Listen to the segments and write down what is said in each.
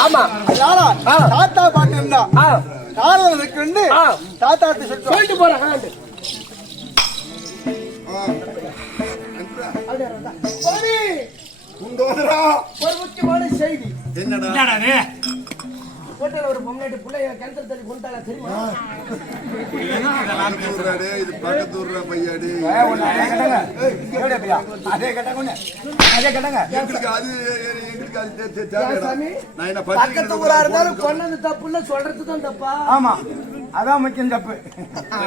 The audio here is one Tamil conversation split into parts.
ஆமா. யாரா? தாத்தா பாட்டு இருந்தா ஆ, காரணம் இருக்குன்னு. தாத்தா சொல்லிட்டு குண்டோதரா ஒரு முக்கியமான செய்தி. என்னடா? ஹோட்டல்ல ஒரு பொம்னாட்டி பிள்ளைய கிணத்துல தள்ளி கொண்டாளா தெரியுமா? ஊர்றாடே, இது பக்கத்து ஊர்ரா பையாடி அதே கேட்டாங்க அதே கேட்டாங்க. எங்களுக்கு அது எங்களுக்கு அது தே- தே- ஏன் தேவையாடா? சாமி? நான் என்ன பக்கத்து பத்திரிக்கை ஊரா இருந்தாலும் போட்டு- கொன்னது தப்பு இல்ல சொல்றது தான் தப்பா? ஆமா. அதான் முக்கியம் தப்பு. ஆ,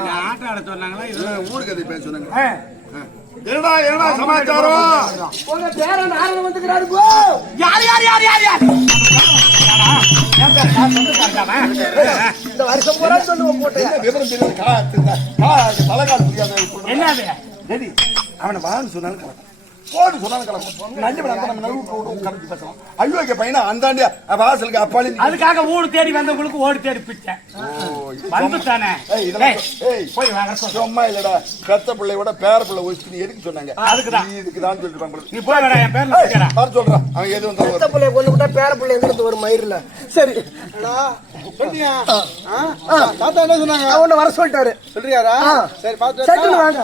ஊருக்கு அதை பேச சொன்னாங்க. ஆ. என்னடா என்னடா சமாச்சாரம்? உங்க பேரன் நாரதன் வந்துக்கிறாரு போ! யார் யார் யார் யார் யார்? இந்த வருஷம் பூரா சொல்லுவோம் போட்டு என்ன விவரம் தெரியாது தலைகால் புரியாத என்னது? அவனை வான்னு சொன்னாலும் கலக்கம். போடு சொன்னாலும் கலக்கம். நல்ல நம்ம நழுவு போட்டு கலந்து பேசலாம். ஐயோ இங்க பையனா அந்தாண்டியா வாசலுக்கு அப்பாளி அதுக்காக ஊடு தேடி வந்தவங்களுக்கு ஓடு தேடி பிச்சேன் வந்து போய் வாங்க. சும்மா இல்லடா. பெத்த பிள்ளை விட பேர பிள்ளை ஒழிச்சு நீ எதுக்கு சொன்னாங்க? அதுக்குதான். இதுக்குதான் சொல்லிட்டு போல நீ போய் வேடா என் பேர்ல ஏய், வச்சுக்கிறேன் வர சொல்றான் அவன் எது பெத்த பிள்ளைய கொண்டு விட்டா பேர பிள்ளை எங்கிருந்து ஒரு மயிரில்? சரி. தாத்தா என்ன சொன்னாங்க? ஒண்ணு வர சொல்லிட்டாரு. சொல்றியாரா. சரி பாத்து வாங்க.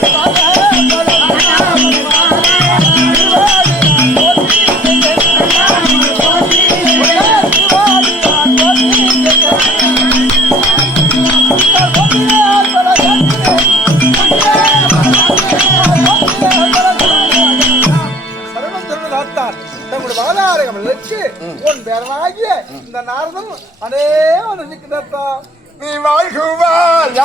அடே நிற்கிறதா நீ வாழ்குவாய்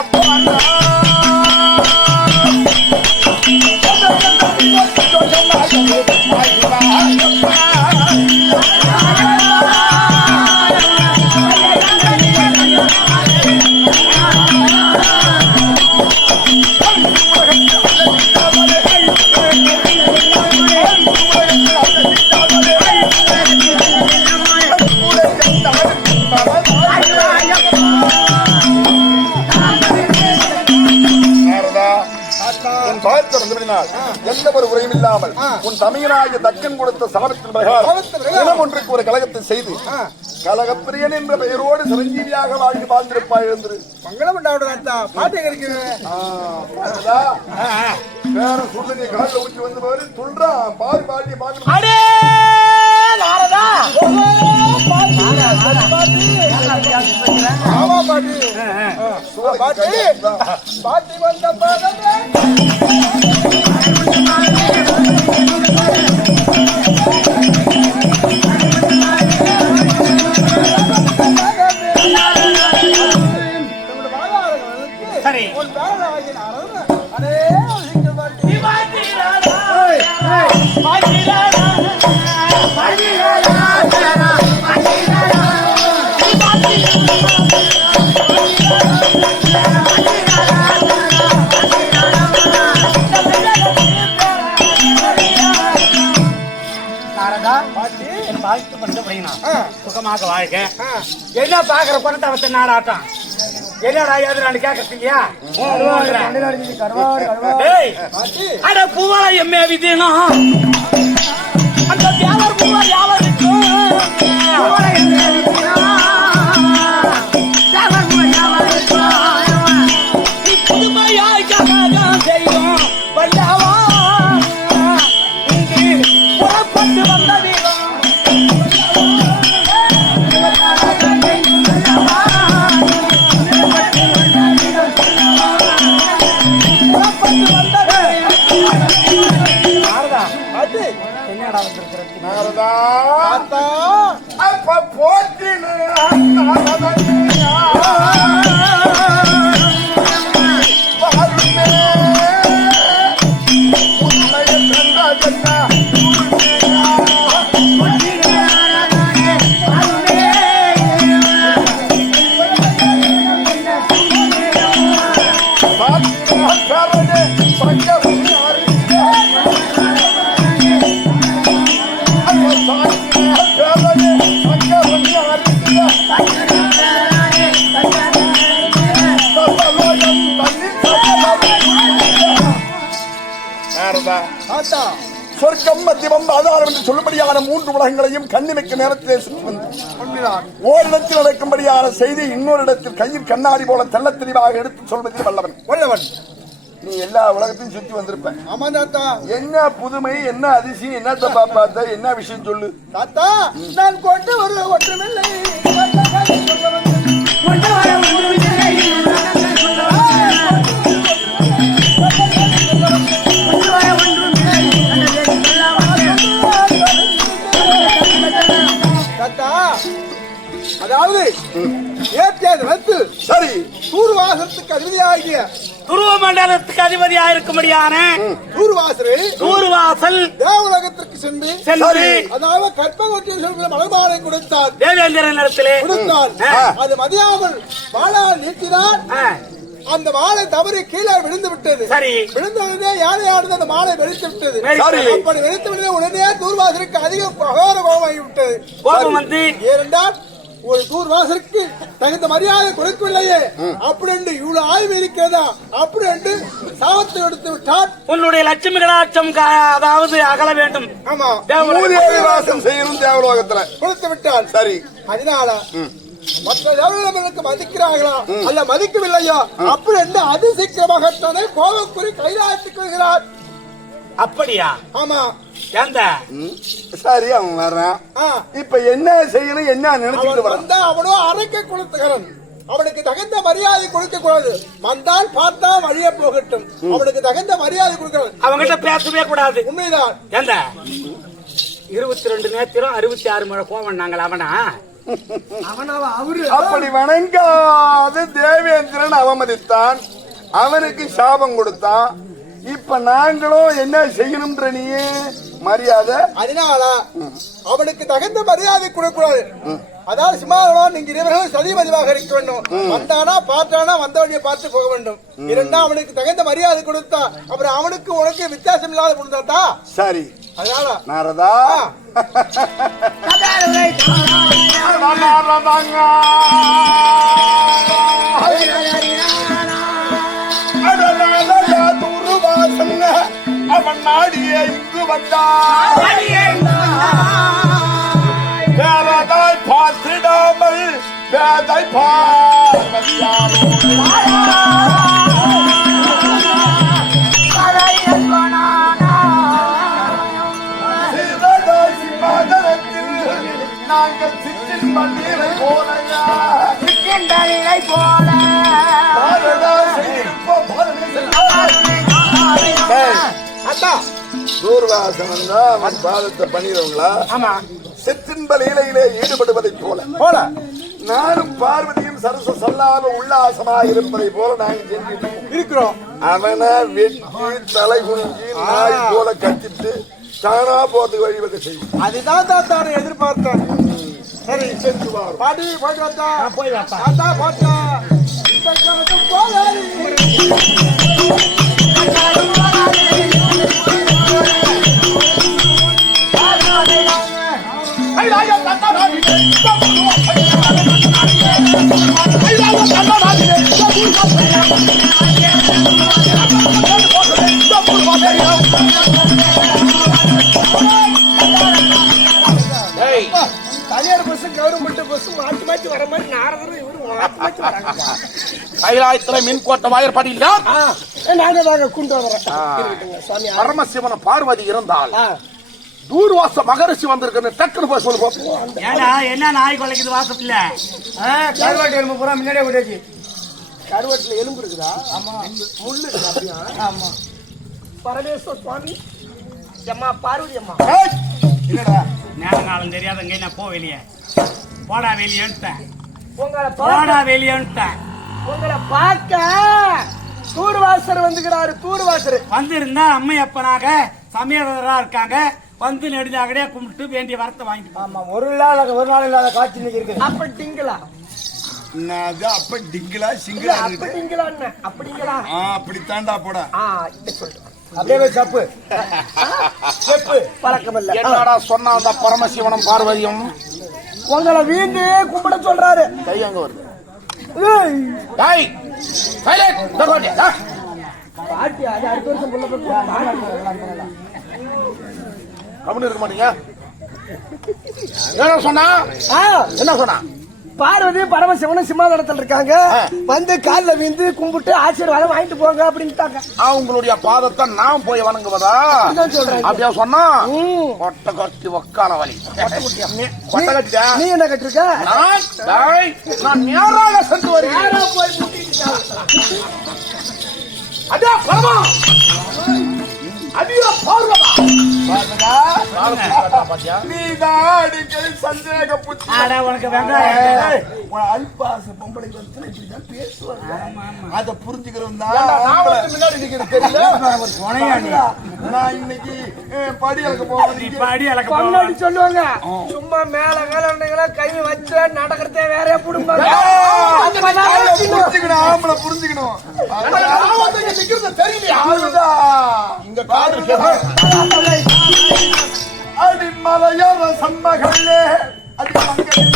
எந்த ஒரு உரையும் இல்லாமல் உன் தமையனாகிய தக்கன் கொடுத்த சாபத்தின் பிரகாரம் ஒன்றுக்கு ஒரு கழகத்தை செய்து கலகப்பிரியன் என்ற பெயரோடு சிரஞ்சீவியாக வாழ்ந்து வாழ்ந்திருப்பாய் எழுந்திரு மங்களம் பாட்டை கிடைக்கிறேன். வேற சுடுதண்ணி காலில் ஊற்றி வந்து பாரு துள்றா பாரு பாட்டியை பார்க்கணும் அடே! நாரதா? ஆமா பாட்டி. பாட்டி. பாட்டி. வந்த பாடமே வாழ்த்து பண்ண ஆ, சுகமாக வாழ்க. என்ன பாக்குற பணத்தை நாடாட்டம் என்னடா அட பூவா எம்மே விதினா அந்த வியாபார பூவா வியாபாரிக்கும் சொர்க்கம் மத்தியமம் ஆதாரம் என்று சொல்லும்படியான மூன்று உலகங்களையும் கண்ணிமைக்க நேரத்திலே சுற்றி வந்து உண்மைதான் ஓரிடத்தில் நடக்கும்படியான செய்தி இன்னொரு இடத்தில் கையில் கண்ணாடி போல தெள்ளத் தெளிவாக எடுத்து சொல்வதில் வல்லவன். வல்லவன். நீ எல்லா உலகத்தையும் சுற்றி வந்திருப்ப. ஆமா தாத்தா. என்ன புதுமை என்ன அதிசயம் என்ன தப்பா பார்த்த என்ன விஷயம் சொல்லு. தாத்தா நான் கொண்டு வருவது அதாவது நேற்றைய தினத்தில் சரி. சூர்வாசத்துக்கு அதிபதியாகிய துருவ மண்டலத்துக்கு அதிபதியா இருக்கும்படியான சூர்வாசரு தூர்வாசல் தேவலோகத்திற்கு சென்று சென்று. அதாவது கற்பகத்தில் சொல்கிற மலர்மாலை கொடுத்தார். தேவேந்திரன் இடத்திலே கொடுத்தார். அது மதியாமல் வாழால் நீட்டினார். அந்த மாலை தவறி கீழே விழுந்து விட்டது. சரி. விழுந்த உடனே யானையானது அந்த மாலை வெடித்து விட்டது. அப்படி வெடித்து விட்டது உடனே தூர்வாசருக்கு அதிக அகோர கோபமாகி விட்டது கோபம் வந்து ஏனென்றால் ஒரு தூர்வாசருக்கு தகுந்த மரியாதை கொடுக்கவில்லையே. அப்படி என்று இவ்வளவு ஆய்வு இருக்கிறதா? அப்படி என்று சாபத்தை எடுத்து விட்டார். உன்னுடைய லட்சுமி கடாட்சம் கா- அதாவது அகல வேண்டும். ஆமா. வாசம் செய்யணும் தேவலோகத்துல. கொடுத்து விட்டார். சரி. அதனால மற்ற தேவர்களுக்கு மதிக்கிறார்களா? அல்ல மதிக்கவில்லையா? அப்படி என்று அதி சீக்கிரமாகத்தானே கோபக்குறி கைலாயத்துக்கு வருகிறார். அப்படியா? ஆமா. ம், சரி அவன் வர்றான். ஆ, இப்ப என்ன செய்யணும் என்ன நினைச்சிட்டு வந்தா அவனோ அரைக்க கொடுத்துகிறன் அவனுக்கு தகுந்த மரியாதை கொடுக்க கூடாது. வந்தால் பார்த்தா வழிய போகட்டும். அவனுக்கு தகுந்த மரியாதை கொடுக்கிறான் அவங்கிட்ட பேசவே கூடாது. உண்மைதான். ஏந்த இருபத்தி ரெண்டு நேத்திரம் அறுபத்தி ஆறு மழை கோவம் நாங்கள் அவனா? அவனாவா? அவரு. அப்படி வணங்காத தேவேந்திரன் அவமதித்தான். அவனுக்கு சாபம் கொடுத்தான். இப்ப நாங்களும் என்ன செய்யணும்ன்ற நீயே? மரியாதை. அதனால அவனுக்கு தகுந்த மரியாதை கொடுக்கூடாது அதாவது சிம்மாதவன் நீங்க இருவர்களும் சதிமதிவாக இருக்க வேண்டும். வந்தானா பார்த்தானா வந்த வழியை பார்த்து போக வேண்டும். இரண்டா அவனுக்கு தகுந்த மரியாதை கொடுத்தா அப்புறம் அவனுக்கு உனக்கு வித்தியாசம் இல்லாத கொடுத்தாட்டா சரி. அதனால நாரதா. அவன் நாடிய இங்கு வேறதாய் பார்த்திடாமல் வேதை பார்வையாரோ சிறதாய் நாங்கள் சிற்றின் மண்ணீரை போலையா பாரதாய் செய்திருப்போம் பாரதி அத்தா தூர்வாசனம் தான் அவன் பாதத்தை பண்ணிடுவங்களா ஆமா. சிற்றின்ப லீலையிலே ஈடுபடுவதைப் போல. போல. நானும் பார்வதியும் சரச சல்லாப உல்லாசமாக இருப்பதை போல நாங்கள் செஞ்சுட்டு இருக்கிறோம். அவனை வெட்டி தலை குனிஞ்சி நாய் போல கத்திட்டு தானா போறதுக்கு வழிவகை செய்யும் அதுதான் தாத்தா நான் எதிர்பார்த்தேன். சரி. செஞ்சு பாடி போயிட்டு வந்தா போய் போட்டா மாத்தி வராங்க. கைலாயத்துல மின்கோட்ட வாயற்படியில் நாங்க கொண்டு வரேன். பரமசிவன பார்வதி இருந்தால் தூர்வாச மகரிஷி வந்திருக்குன்னு டக்குனு போய் சொல்லு பாப்போம். ஏடா என்ன நாய் குலைக்குது வாசத்துல? கருவாட்டு எலும்பு பூரா முன்னாடியே விட்டாச்சு. கருவட்டில எலும்பு இருக்குதா? ஆமா. முள்ளு இருக்கு அப்படியா? ஆமா. பரமேஸ்வர் சுவாமி. அம்மா பார்வதி அம்மா. நேரம் காலம் தெரியாதங்க நான் போ வெளியே. போடா வெளியேன்ட்டேன் உங்களை போடா வெளியேன்ட்டேன் உங்களை பார்க்க தூர்வாசர் வந்துக்கிறாரு தூர்வாசர். வந்திருந்தா அம்மையப்பனாக சமயதரா இருக்காங்க. வந்து நெடுஞ்சாகடியா கும்பிட்டு வேண்டிய வரத்தை வாங்கிட்டு ஆமா ஒரு நாள் ஒரு நாள் இல்லாத காட்சி இன்னைக்கு இருக்கு. அப்ப டிங்களா? என்னது அப்ப டிங்கிலா இல்ல சிங்கிளா அப்ப டிங்களா என்ன? அப்படிங்களா ஆ அப்படித்தாண்டா போட. ஆ இப்ப சொல்றேன் அப்படியே சப்பு. செப்பு. பழக்கம் இல்ல. என்னடா சொன்ன அந்த பரமசிவனும் பார்வதியும்? உங்களை வீண்டு கும்பிட சொல்றாரு. கை அங்க வருது. டேய். பாட்டி அது அடுத்த வருஷம் புள்ள. கம்முன்னு இருக்க மாட்டீங்க என்ன சொன்னா? ஆ, என்ன சொன்னா? பார்வதி பரமசிவனும் சிம்மாதனத்தில் இருக்காங்க. வந்து கால்ல விந்து கும்பிட்டு ஆசீர்வாதம் வாங்கிட்டு போங்க அப்படின்ட்டாங்க அவங்களுடைய பாதத்தை நான் போய் வணங்குவதா? அதான். அப்படியா சொன்னா. கொட்டை கட்டி ஒக்கால வலி. கொட்டை கட்டிட்டா? நீ என்ன கட்டிருக்க? நான்? நேராக சென்று வருகிறேன். அதே பரமா! அதிக பார்வதா பார்வதா பாத்தியா? நீதான் அடிக்கடி சந்தேக புத்தி அட, உனக்கு வெங்காயம் உன் அல்பாச பொம்பளை வந்து இப்படிதான் பேசுவாங்க. அதை புரிஞ்சுக்கிறவன் ஏண்டா, நான் தான் வந்து முன்னாடி நிக்கிறது தெரியல? துணையா நீ. நான் இன்னைக்கு படி அளக்க போவது நீ படி அளக்க. சொல்லுவாங்க. சும்மா மேல மேல கை வச்சு நடக்கிறதே வேற புடும்பாங்க புரிஞ்சுக்கணும் ஆம்பளை புரிஞ்சுக்கணும். இங்க நிக்கிறது தெரியலையா. அதுதான் இங்க காது கேட்க அடி மலையாள சம்மகளே அடி மங்கையில்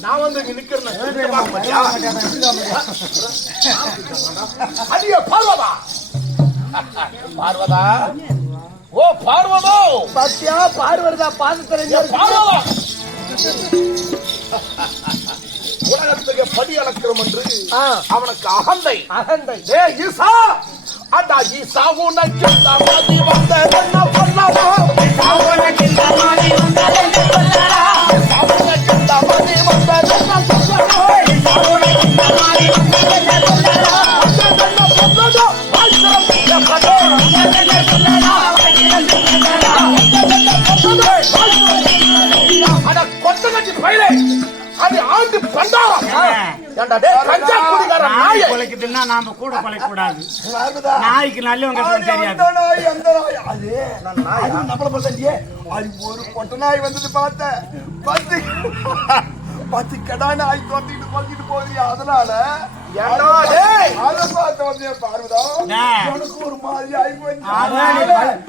நான் வந்து நிக்கிறேன். பார்வதா. பார்வதா. ஓ பார்வதோ. பாத்தியா? பார்வதா பாத்து தெரிஞ்ச பார்வதா. உலகத்துக்கு படி அளக்கிறோம் என்று. அவனுக்கு அகந்தை. அகந்தை. ஏ ஈசா. அந்த ஈசா உனக்கு தமதி வந்ததென்ன சொல்லவா ஈசா உனக்கு தமதி வந்ததென்ன சொல்லவா ஈசா உனக்கு தமதி வந்ததென்ன சொல்லவா ஈசா உனக்கு தமதி வந்ததென்ன சொல்லவா நாய் கொலைக்குதுன்னா நாம கூட கொலைக்க கூடாது நாய்க்கு நல்லவங்க தெரியாது. அது நம்மள. அது ஒரு பொட்டை நாய் வந்தது பார்த்தேன். பத்து பத்து கடா நாய் துரத்திட்டு கொத்திட்டு போகுது. அதனால ஏண்டா டேய்? அதை பார்த்த உடனே பார்வதா, டேய். எனக்கு ஒரு மாதிரி ஆகி போச்சு.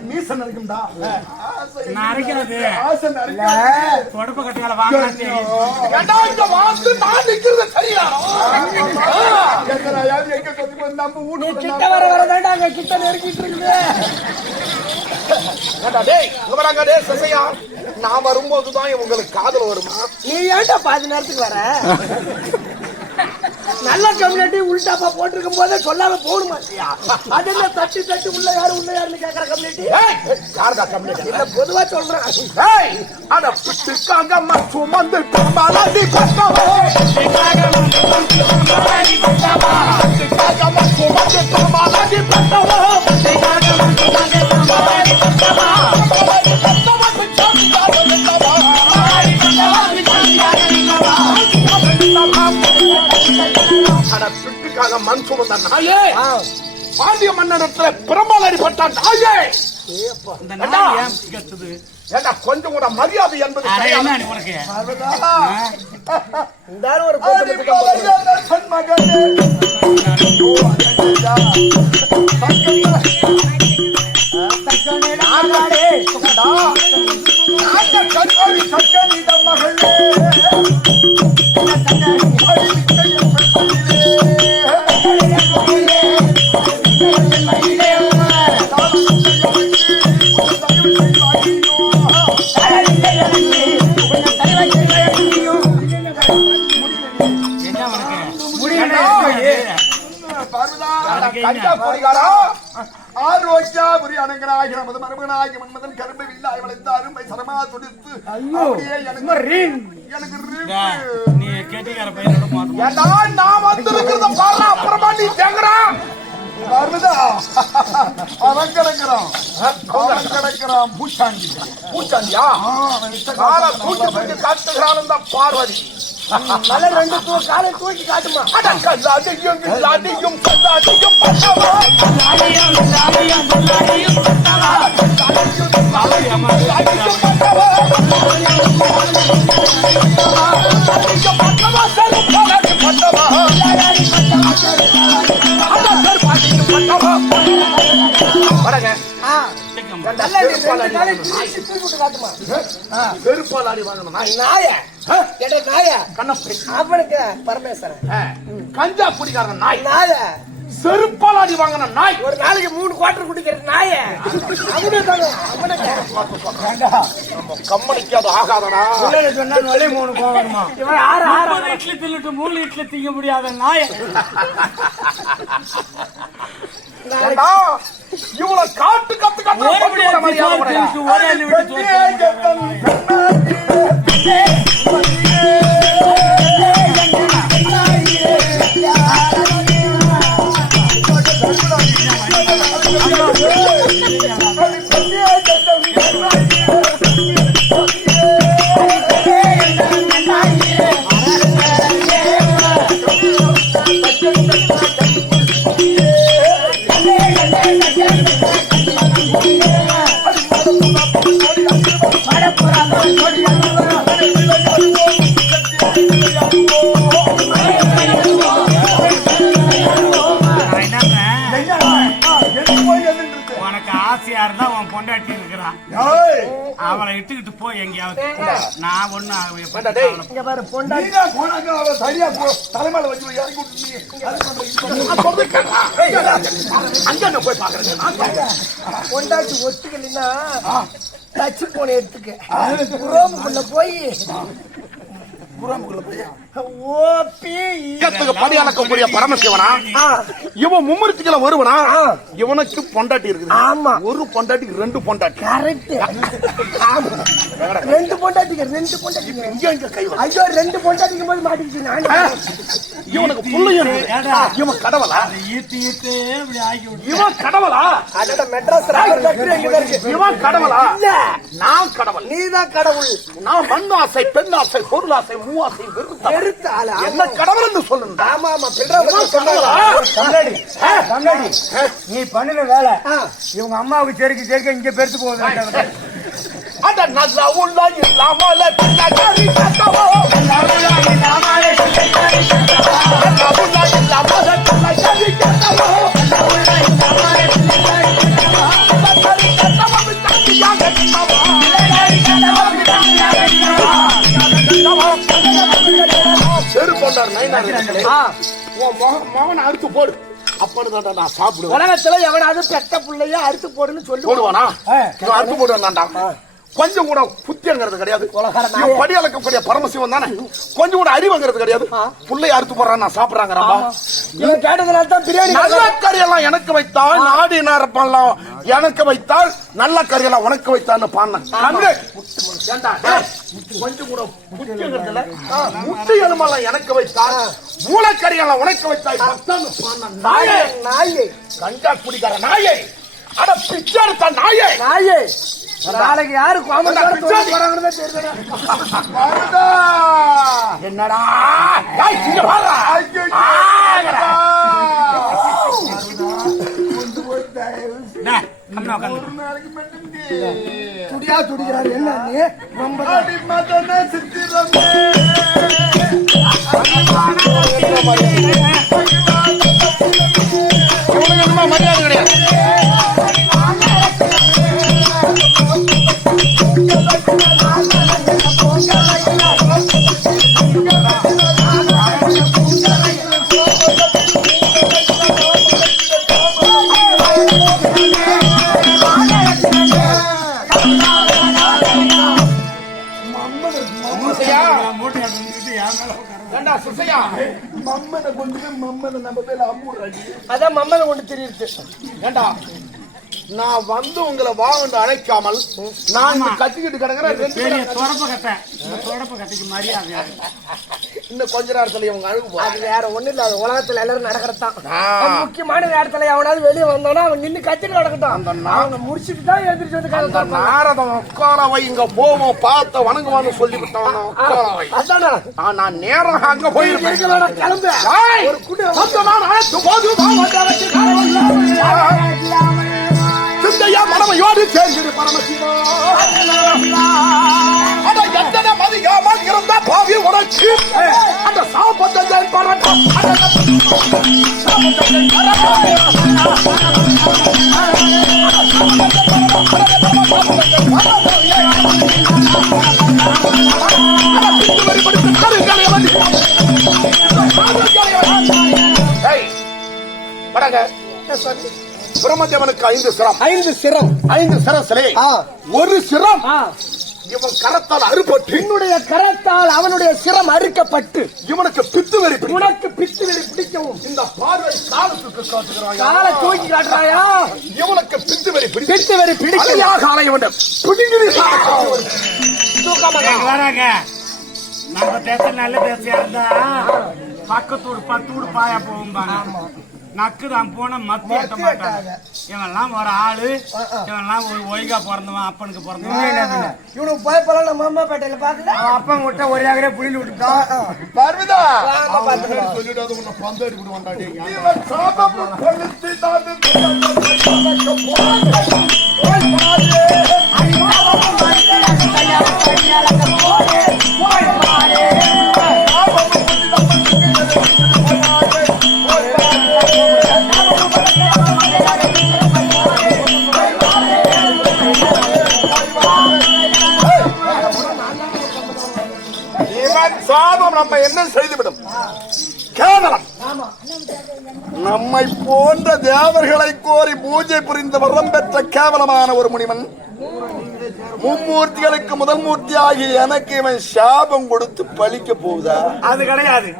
மீசை நரைக்கும்டா. ஆசை நரைக்கிறது ஆசை நரைக்காது. தொடப்ப தெரியும் ஏண்டா இங்க வந்து நான் நிக்கிறது சரியா? எங்க போய் நம்ம வீட்டுக்குள்ள கிட்ட வர வர தாண்டா அங்க கிட்ட நெருக்கிட்டு இருக்குது. நான் வரும்போதுதான் உங்களுக்கு காதல் வருமா? நீ ஏன்டா பாதி நேரத்துக்கு வர? நல்ல கம்யூனிட்டி உள்டாப்பா போட்டிருக்கும் போதே சொல்லாம போட மாட்டியா அது என்ன தட்டி தட்டி உள்ள யாரு உள்ள யாருன்னு கேக்குற கம்யூனிட்டி? யாருடா கம்ப்ளீட் இல்ல பொதுவா சொல்றேன். ஏய் அட பிட்டுக்காக மட்டும் வந்து கம்பாலாடி பட்டவோ பிட்டுக்காக மட்டும் பிட்டுக்காக மண் சுமந்த நாயே பாண்டிய மன்னனத்துல பிரம்பால் அடிபட்ட நாயே ஏண்டா கொஞ்சம் கூட மரியாதை என்பது உனக்கு? ஒரு கஞ்சா குடிகாரா ஆரோக்கியாபுரி அனங்கனாகி நமது மரபனாகி மன்மதன் கரும்பு வில்லாய் வளைத்த அருமை சரமா துடித்து அப்படியே எனக்கு எனக்கு டா, ரிங்கு. நீ கெட்டிக்கார பையனோட மாத்து ஏண்டா நான் வந்திருக்கிறத பாரு அப்புறமா நீ தேங்குறான் வருதா அவன் கிடக்கிறான். அவன் கிடக்கிறான். பூச்சாண்டி. பூச்சாண்டியா? காலை தூக்கி காட்டுகிறான் பார்வதி. நல்ல ரெண்டு தூ காலை தூக்கி காட்டுமா? அட கல்லாடியும் கில்லாடியும் கல்லாடியும் பண்ணவா லாலியம் லாலியம் லாலியம் பட்டவா? லாலியம் லாலியம் பண்ணவா அடிக்க பண்ணவா சரி போராடி பண்ணவா அட சரி பாடிக்கு பண்ணவா வரங்க காட்டுமா? செருப்பாலாடி வாங்கணும்? நாய். நாய எட நாய? கண்ணப்படி. அவனுக்கு பரமேஸ்வரன். கஞ்சா குடிக்காரன் நாய். நாய. செருப்பாலாடி வாங்கின நாய். ஒரு நாளைக்கு மூணு குவார்டர் குடிக்கிற நாய. அவனு தானே. அவனுக்கு. கம்பெனிக்கு அது ஆகாதடா. இவன் ஆறு ஆறு. இட்லி தின்னுட்டு மூணு இட்லி திங்க முடியாத நாய. இவள காட்டு கத்து கத்து ஓட எங்கேயாவது நான் ஒண்ணு சரியா போ- தலைமையில வச்சு இறங்கி போய் பாக்குறேன். பொண்டாட்டி ஒத்துக்கலைன்னா டச்சு போன எடுத்துக்க போய் புறாமுக்குள்ள போய் ஓபி இயத்துக்கு படி அளக்கக்கூடிய பரமசிவனா இவன் மும்முரத்துக்குள்ள வருவனா? இவனுக்கு பொண்டாட்டி இருக்குது. ஆமா. ஒரு பொண்டாட்டிக்கு ரெண்டு பொண்டாட்டி. கரெக்ட் ஆமா. ரெண்டு ரெண்டு வை. ஐயோ ரெண்டு பொண்டாட்டிக்கும் போது மாட்டிக்கிச்சு நான். இவனுக்கு புள்ளையும். இவன் கடவுளா? இவன் கடவுளா? மெட்ராஸ் இவன் கடவுளா? இல்ல. நான் கடவுள். நீதான் கடவுள். நான் மண் ஆசை பெண் ஆசை பொருள் ஆசை மூ ஆசை வெறுத்த பெருத்த ஆளு? என்ன கடவுள் என்று சொல்லுங்க ஆமா ஆமா தங்கடி நீ பண்ணுன வேலை இவங்க அம்மாவுக்கு செருக்கி செருக்க இங்க பெருத்து போகுது அட நல்ல உள்ள இல்லாமல பின்னகாரி கட்டவோ நல்ல உள்ள இல்லாமல பின்னகாரி கட்டவோ செருப்பொண்டார் மகன் அறுத்து போடு. அப்பன்னு நான் சாப்பிடுவேன். உலகத்துல எவனாவது பெத்த புள்ளைய அறுத்து போடுன்னு சொல்லி போடுவானா? அறுத்து போடுவான்டா. கொஞ்சம் கூட புத்திங்கிறது கிடையாது. படி அளக்கக்கூடிய பரமசிவன் தானே? கொஞ்சம் கூட அறிவுங்கிறது கிடையாது. புள்ளைய அறுத்து போடுறான் நான் சாப்பிடுறாங்கிறாமா இவன் கேட்டதுனால தான் பிரியாணி நல்ல கறியெல்லாம் எனக்கு வைத்தால் நாடி நேரப்பெல்லாம் எனக்கு வைத்தால் நல்ல கறியெல்லாம் உனக்கு வைத்தான்னு பாடினேன். ஏண்டா, கொஞ்சம் கூட இல்ல. முட்டை எலும்பெல்லாம் எனக்கு வைத்தால் மூளைக்கறியெல்லாம் உனக்கு பாடினேன் நாயே. நாயே கஞ்சா குடிக்கார நாயே. அட பிச்சை எடுத்த நாயே. நாயே நாளைக்கு யாரு? என்னடா? நாளைக்கு துடியா துடிக்கிறாரு. என்ன நீ? ரொம்ப அடி மதன சித்திரமே. சுசையா மம்மனை கொண்டு போய் மம்மனை நம்ம பேர்ல அம்மூடுறாடி அதான் மம்மனை கொண்டு தெரியுது ஏண்டா? நான் வந்து உங்களை வாங்க அழைக்காமல் நான் கத்திக்கிட்டு கிடக்குறேன் ரெண்டு பெரிய பேரும் தொடப்ப கட்டை இந்த தொடப்ப கட்டைக்கு மரியாதை இன்னும் கொஞ்ச நேரத்துல இவங்க அழுகு அது வேற ஒண்ணு இல்ல உலகத்துல எல்லாரும் நடக்கிறதான். முக்கியமான நேரத்துல எவனாவது வெளியே வந்தானா அவன் நின்னு கத்திட்டு நடக்கட்டும் அவங்க முடிச்சிட்டு தான் எழுந்திரிச்சு வந்து நாரதம் உட்கார வை இங்க போவோம் பார்த்த வணங்குவான்னு சொல்லிவிட்டான் உட்கார வை அதானா ஆ, நான் நேரம் அங்க போயிருக்கேன் கிளம்பு ஏய், சத்த நான் அழைத்து போது சேர்ந்து பரமசிவா. அட எத்தனை மதியாம இருந்தா பாவி உனக்கு அந்த சாபத்தை பரட்டம் வடங்க பிரம்மதேவனுக்கு ஐந்து சிரம். ஐந்து சிரம். ஐந்து சிரசிலே ஆ. ஒரு சிரம். ஆ. இவன் கரத்தால் அறுபட்டு என்னுடைய கரத்தால் அவனுடைய சிரம் அறுக்கப்பட்டு இவனுக்கு பித்து வெறி. உனக்கு பித்து வெளி பிடிக்கவும். இந்த பார்வை காலத்துக்கு காட்டுகிறாயா? காலை தூக்கி காட்டுறாயா? இவனுக்கு பித்து வெறி பிடிக்கும். பித்து வெளி பிடிக்க அலையாக அலைய வேண்டும் பிடிங்கிரி சாக. இங்க வராங்க. நம்ம தேச நல்ல தேசையா இருந்தா பக்கத்தூடு பத்தூடு பாயா போகும்பாங்க நக்குதான் போன மத்தி எட்ட மாட்டாங்க இவன்லாம் ஒரு ஆளு இவன்லாம் ஒரு ஒய்கா பிறந்தவன் அப்பனுக்கு பிறந்தவன் இவனுக்கு போய் நம்ம அம்மா பேட்டையில பாக்கல அப்பன் விட்ட ஒரே ஆகவே புடிந்து விட்டுட்டான் பார்வதா. சொல்லிடாத உன்னை பந்தடி விட வந்தாடி சாபம் நம்ம என்ன செய்துவிடும்? கேவலம். நம்மை போன்ற தேவர்களை கோரி பூஜை புரிந்து வரம் பெற்ற கேவலமான ஒரு முனிவன் மும்மூர்த்திகளுக்கு முதல் மூர்த்தி ஆகிய எனக்கு இவன் சாபம் கொடுத்து பழிக்க போகுதா? அது கிடையாது.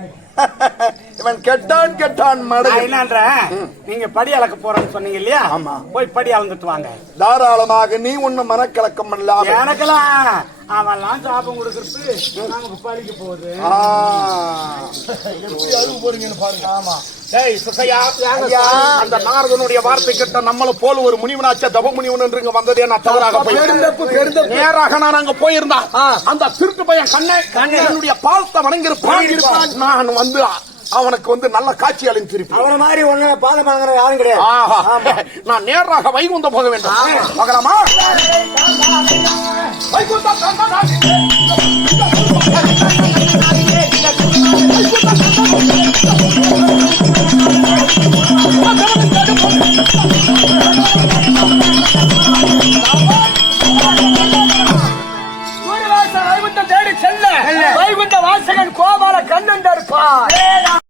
இவன் கெட்டான் கெட்டான் மடை என்னன்றேன் நீங்க படி அளக்க போறேன்னு சொன்னீங்க இல்லையா? ஆமா. போய் படி அளந்துட்டு வாங்க. தாராளமாக நீ ஒண்ணு மனக்கலக்கம் பண்ணலாம் எனக்கெல்லாம் அவன்லாம் சாபம் கொடுக்கறது நமக்கு பழிக்க போகுது. டேய், சுசையா, ஐயா, அந்த நாரதனுடைய வார்த்தை கிட்ட நம்மள போல ஒரு முனிவனாச்ச தப முனிவன் வந்ததே நான் தவறாக பெருந்தப்பு, பெருந்தப்பு. நேராக நான் அங்க போயிருந்தா அந்த திருட்டு பையன் கண்ணை என்னுடைய பாலத்தை வணங்கியிருப்பான். நான் வந்து அவனுக்கு வந்து நல்ல காட்சி அளித்திருப்பேன் அவன மாதிரி ஒண்ணு பாதம் வாங்குற யாரும் கிடையாது. நான் நேராக வைகுந்தம் போக வேண்டும். மகளமா வைகுந்தம் கொண்ட வாசகன் கோபால கண்ணன் தருப்பார்.